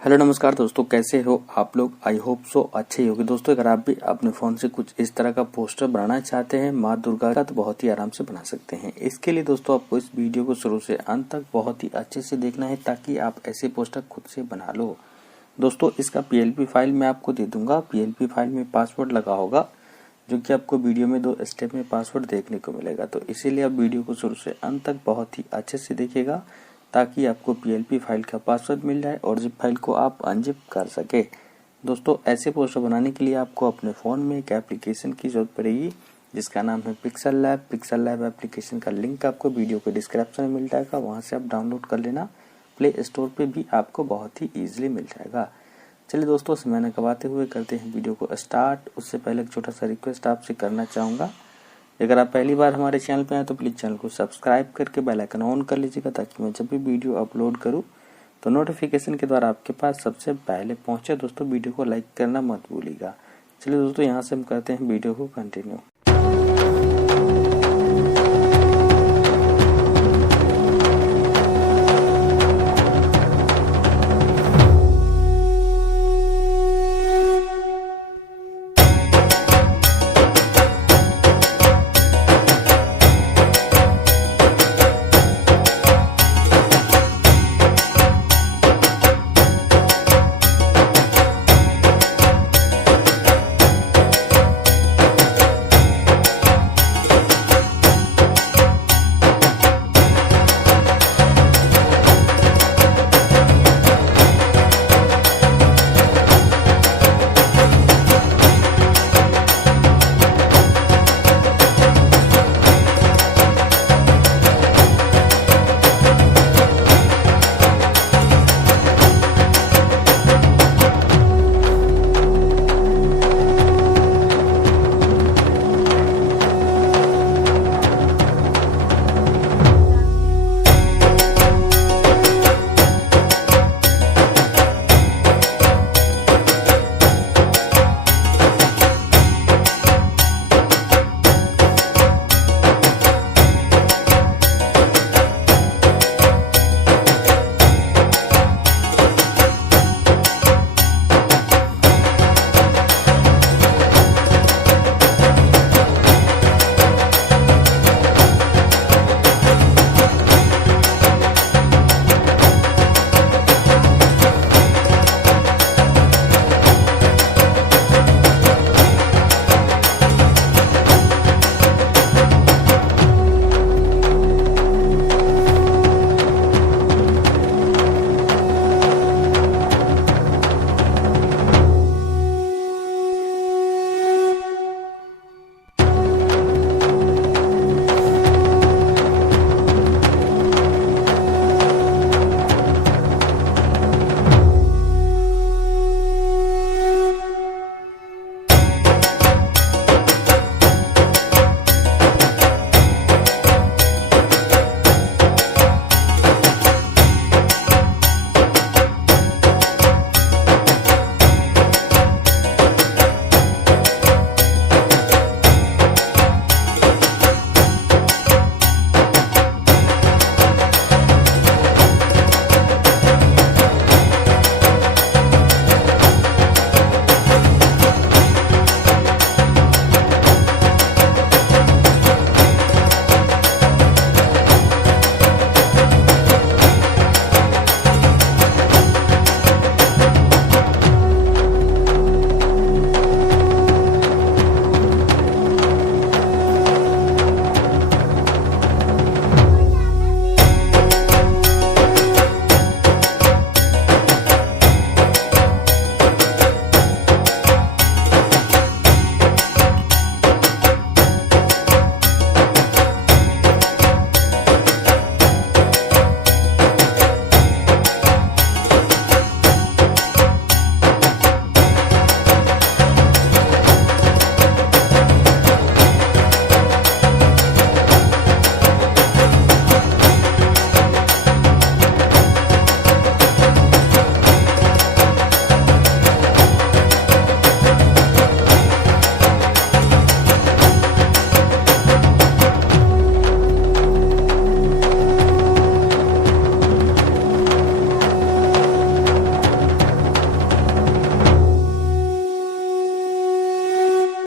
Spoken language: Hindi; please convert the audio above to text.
हेलो नमस्कार दोस्तों, कैसे हो आप लोग। आई होप सो अच्छे ही होंगे। दोस्तों अगर आप भी अपने फ़ोन से कुछ इस तरह का पोस्टर बनाना चाहते हैं माँ दुर्गा का, तो बहुत ही आराम से बना सकते हैं। इसके लिए दोस्तों आपको इस वीडियो को शुरू से अंत तक बहुत ही अच्छे से देखना है, ताकि आप ऐसे पोस्टर खुद से बना लो। दोस्तों इसका PLP फाइल मैं आपको दे दूंगा। PLP फाइल में पासवर्ड लगा होगा, जो कि आपको वीडियो में 2 स्टेप में पासवर्ड देखने को मिलेगा। तो इसीलिए आप वीडियो को शुरू से अंत तक बहुत ही अच्छे से देखिएगा, ताकि आपको PLP फाइल का पासवर्ड मिल जाए और जिप फाइल को आप अनजिप कर सके। दोस्तों ऐसे पोस्टर बनाने के लिए आपको अपने फ़ोन में एक एप्लीकेशन की ज़रूरत पड़ेगी, जिसका नाम है पिक्सेल लैब एप्लीकेशन का लिंक आपको वीडियो के डिस्क्रिप्शन में मिल जाएगा, वहाँ से आप डाउनलोड कर लेना। प्ले स्टोर पे भी आपको बहुत ही ईजिली मिल जाएगा। चलिए दोस्तों, समय न गवाते हुए करते हैं वीडियो को स्टार्ट। उससे पहले एक छोटा सा रिक्वेस्ट आपसे करना चाहूँगा, अगर आप पहली बार हमारे चैनल पे हैं तो प्लीज़ चैनल को सब्सक्राइब करके बेल आइकन ऑन कर लीजिएगा, ताकि मैं जब भी वीडियो अपलोड करूं तो नोटिफिकेशन के द्वारा आपके पास सबसे पहले पहुंचे। दोस्तों वीडियो को लाइक करना मत भूलिएगा। चलिए दोस्तों, यहाँ से हम करते हैं वीडियो को कंटिन्यू।